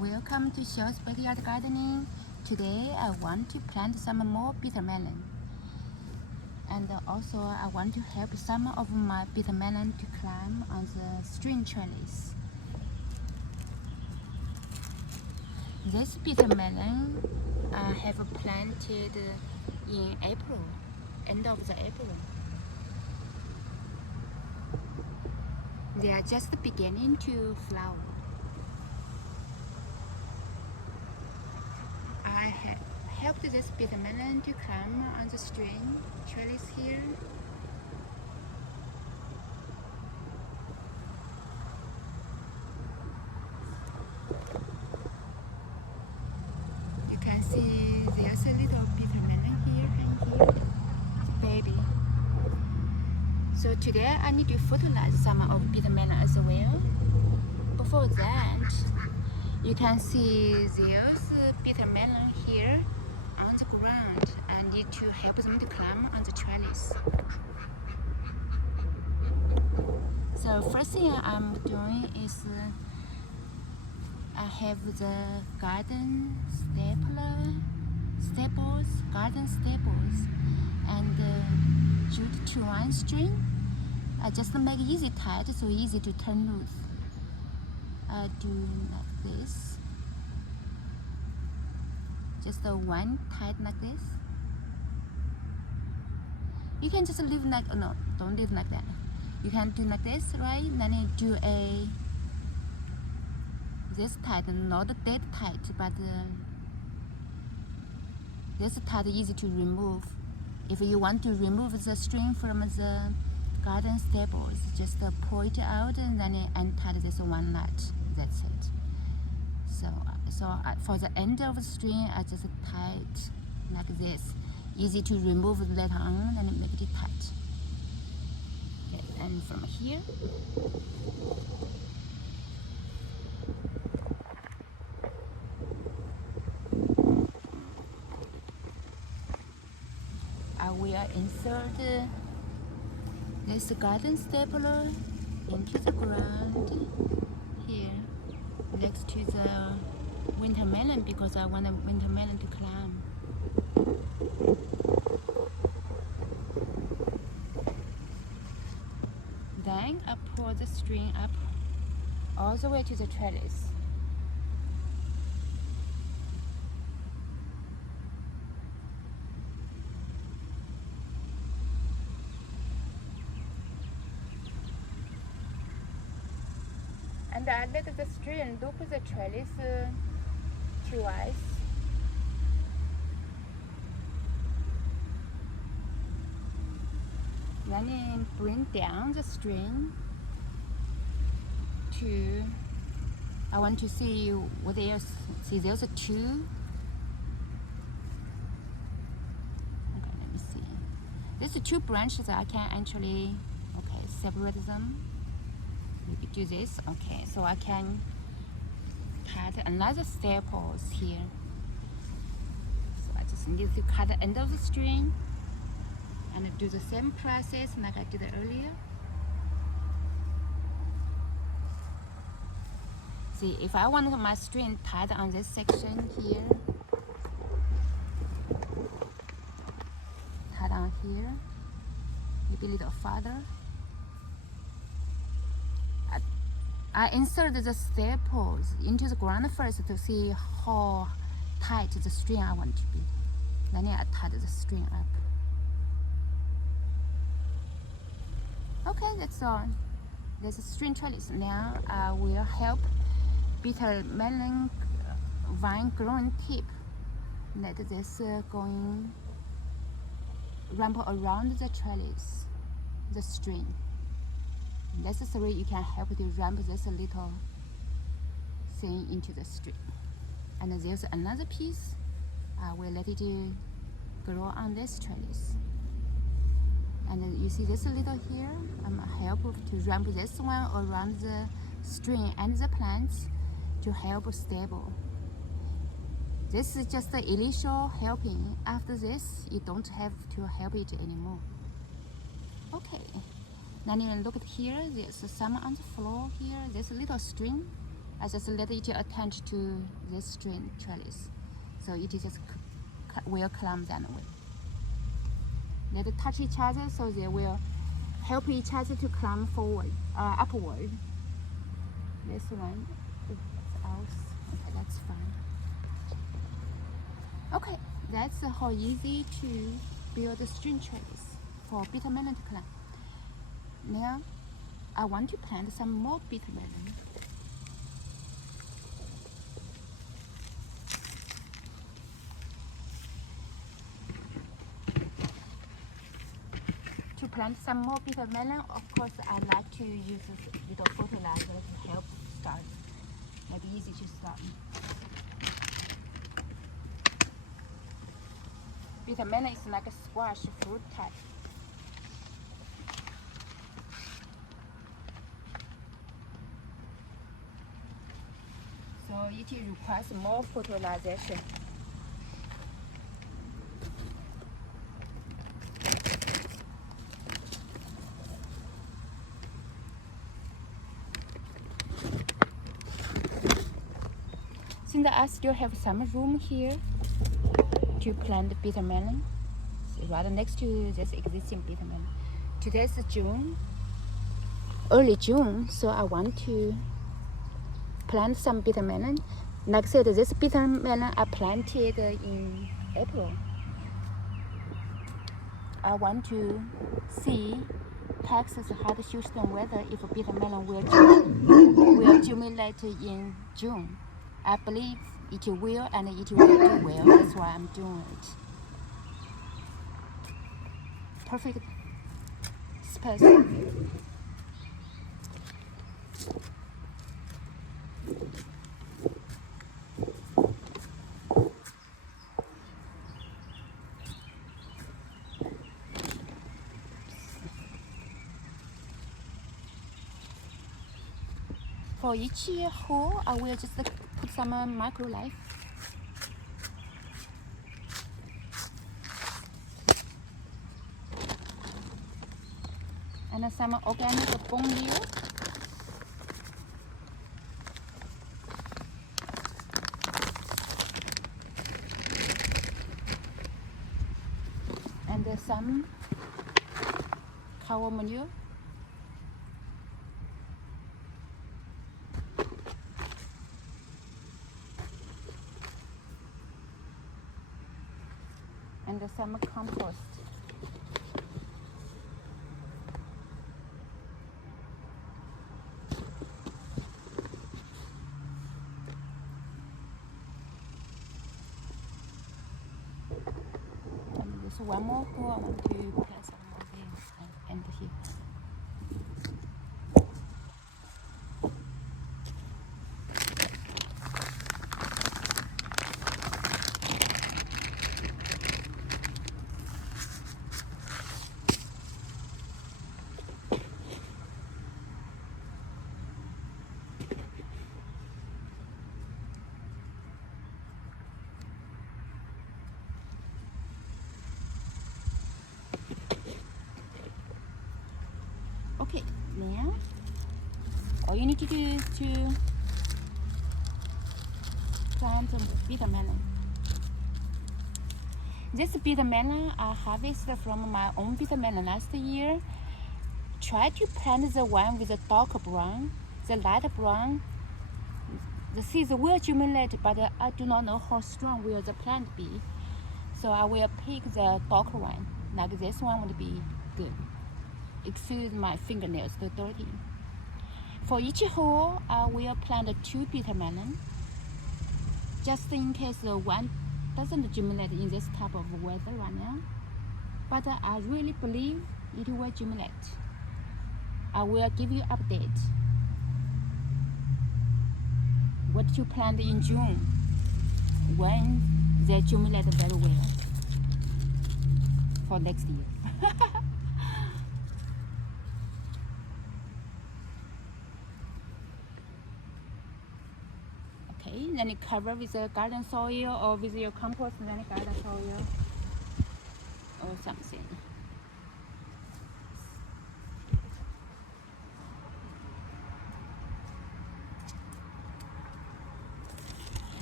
Welcome to Show's Backyard Gardening. Today I want to plant some more bitter melon. And also I want to help some of my bitter melon to climb on the string trellis. This bitter melon I have planted in April, end of the April. They are just beginning to flower. I have helped this bitter melon to climb on the string trellis here. You can see there's a little bitter melon here and here, baby. So today I need to fertilize some of bitter melon as well. Before that, you can see there's bitter melon here on the ground. I need to help them to climb on the trellis. So first thing I'm doing is I have the garden staples, and jute to one string. I just make easy tight, so easy to turn loose. I do like this. Just one tight like this. You can just leave like, no, don't leave like that. You can do like this, right? Then you do this tight, not that tight, but this tight easy to remove. If you want to remove the string from the garden staples, just pull it out and then untie this one knot. That's it. So for the end of the string, I just tie it like this. Easy to remove later on and make it tight. Okay, and from here, I will insert this garden stapler into the ground here next to the winter melon, because I want the winter melon to climb. Then I pull the string up all the way to the trellis. And I let the string loop the trellis twice. Then bring down the string to, I want to see what else. See, there's a two. Okay, let me see. There's two branches I can actually, okay, separate them. Maybe do this. Okay, so I can cut another staples here. So I just need to cut the end of the string and do the same process like I did earlier. See, if I want my string tied on this section here, tied on here, maybe a little farther. I insert the staples into the ground first to see how tight the string I want to be. Then I tie the string up. Okay, that's all. There's a string trellis. Now I will help bitter melon vine growing tip. Let this going ramp around the trellis, the string. Necessary, you can help to ramp this little thing into the string. And there's another piece. I will let it grow on this trellis. And then you see this little here. I'm help to ramp this one around the string and the plants to help stable. This is just the initial helping. After this, you don't have to help it anymore. Okay. Then you look at here, there's some on the floor here. There's a little string I just let it attach to this string trellis, so it just will climb that way. Let it touch each other, so they will help each other to climb forward, upward. This one, it's else. Okay, that's fine. Okay, that's how easy to build a string trellis for bitter melon to climb. Now, I want to plant some more bitter melon. To plant some more bitter melon, of course, I like to use a little fertilizer to help start. Make it easy to start. Bitter melon is like a squash fruit type. So it requires more fertilization. Since I still have some room here to plant bitter melon, right next to this existing bitter melon. Today's June, early June, so I want to plant some bitter melon. Like I said, this bitter melon I planted in April. I want to see Texas hot Houston weather if bitter melon will germinate in June. I believe it will, and it will do well. That's why I'm doing it. Perfect space. For each hole, I will just put some micro life. And some organic bone meal. And some cow manure. And some compost. And there's one more hole I want to plant some more there and here. Okay, now all you need to do is to plant bitter melon. This bitter melon I harvested from my own bitter melon last year. Try to plant the one with the dark brown, the light brown. The seeds will germinate, but I do not know how strong will the plant be. So I will pick the dark one, like this one would be good. Excuse my fingernails, they're dirty. For each hole, I will plant 2 bitter melon, just in case the one doesn't germinate in this type of weather right now. But I really believe it will germinate. I will give you update what to plant in June when they germinate very well for next year. Okay, then you cover with the garden soil or with your compost, then garden soil or something.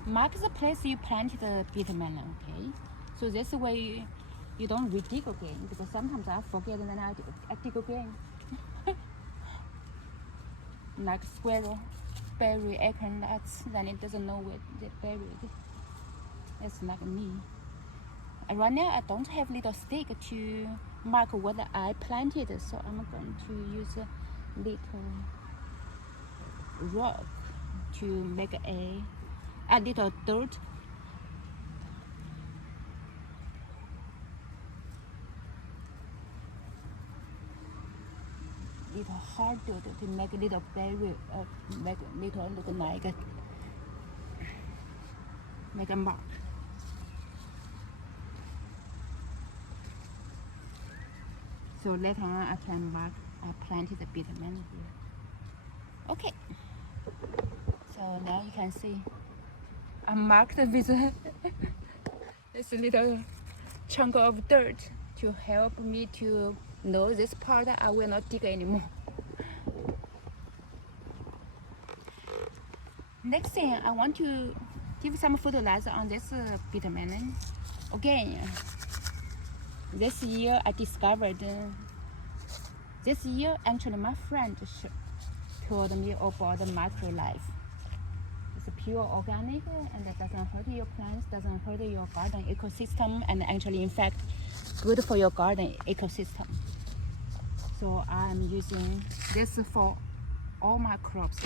mark the place you planted the bitter melon, okay? So this way you don't re-dig again, because sometimes I forget and then I dig again. Like squirrel bury acorn nuts, then it doesn't know where they're buried. It's like me. And right now I don't have little stick to mark what I planted, so I'm going to use a little rock to make a little dirt. Little hard dirt to make a little berry, make a little look like make a mark. So later on I can mark I planted the bitter melon here. Okay. So now you can see I marked with this little chunk of dirt to help me to know this part I will not dig anymore. Next thing, I want to give some fertilizer on this bitter melon. Again, this year I discovered, this year actually my friend told me about the microlife. It's pure organic and it doesn't hurt your plants, doesn't hurt your garden ecosystem, and actually in fact good for your garden ecosystem. So I'm using this for all my crops.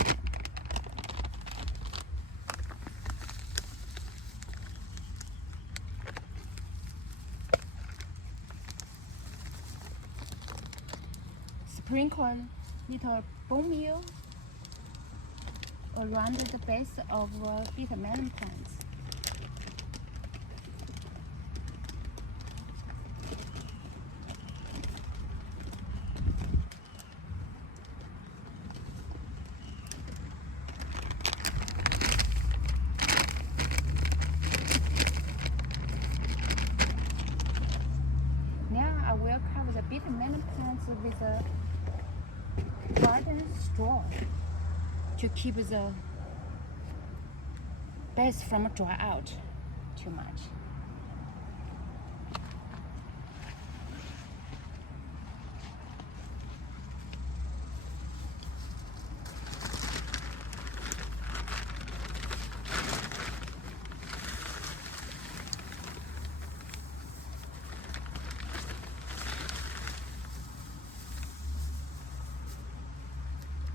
Sprinkle little bone meal around the base of bitter melon plants. Now I will cover the bitter melon plants with a garden straw to keep the base from dry out too much.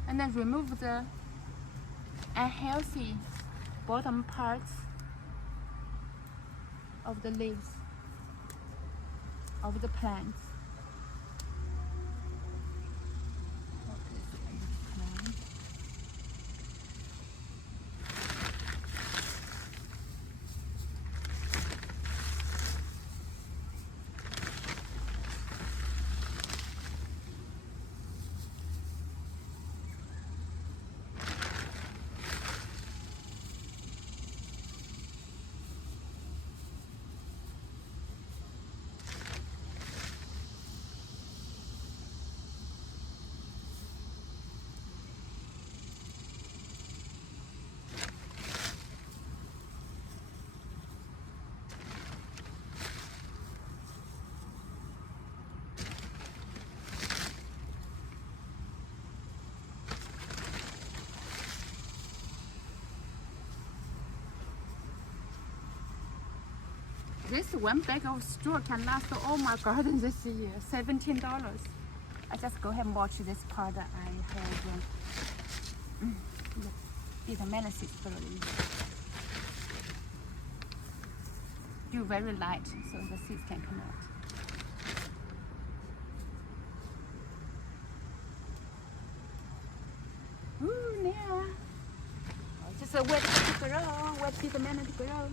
And then remove the unhealthy bottom parts of the leaves of the plants. This one bag of straw can last all my garden this year, $17. I just go ahead and watch this part that I have bitter melon seeds thoroughly. Do very light so the seeds can come out. Ooh, now just a wet to grow, wet bitter melon to grow.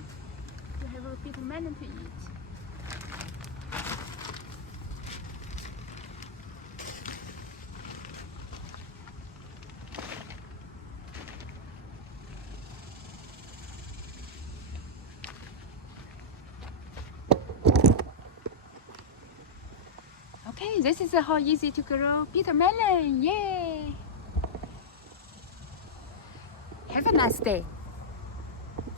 To have a bitter melon to eat. Okay, this is how easy to grow bitter melon. Yay! Have a nice day.